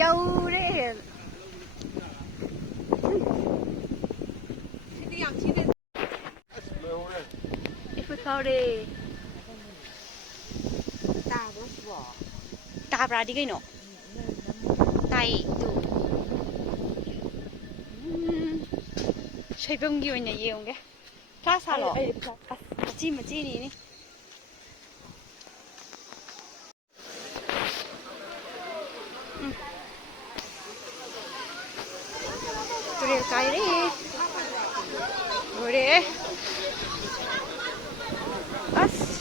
여우래. 이쁘다래. 다브라디 그이노. 다이 두. 쇠병기 오냐 예용게. 플라사로. 맞지니. 그래 가이래. 그래. 아스.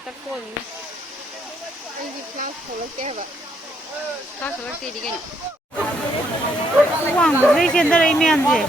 waterfall ni. Ini class kolak ke ba? Class kolak ti di kan? Wah, mesti cendera ini anje.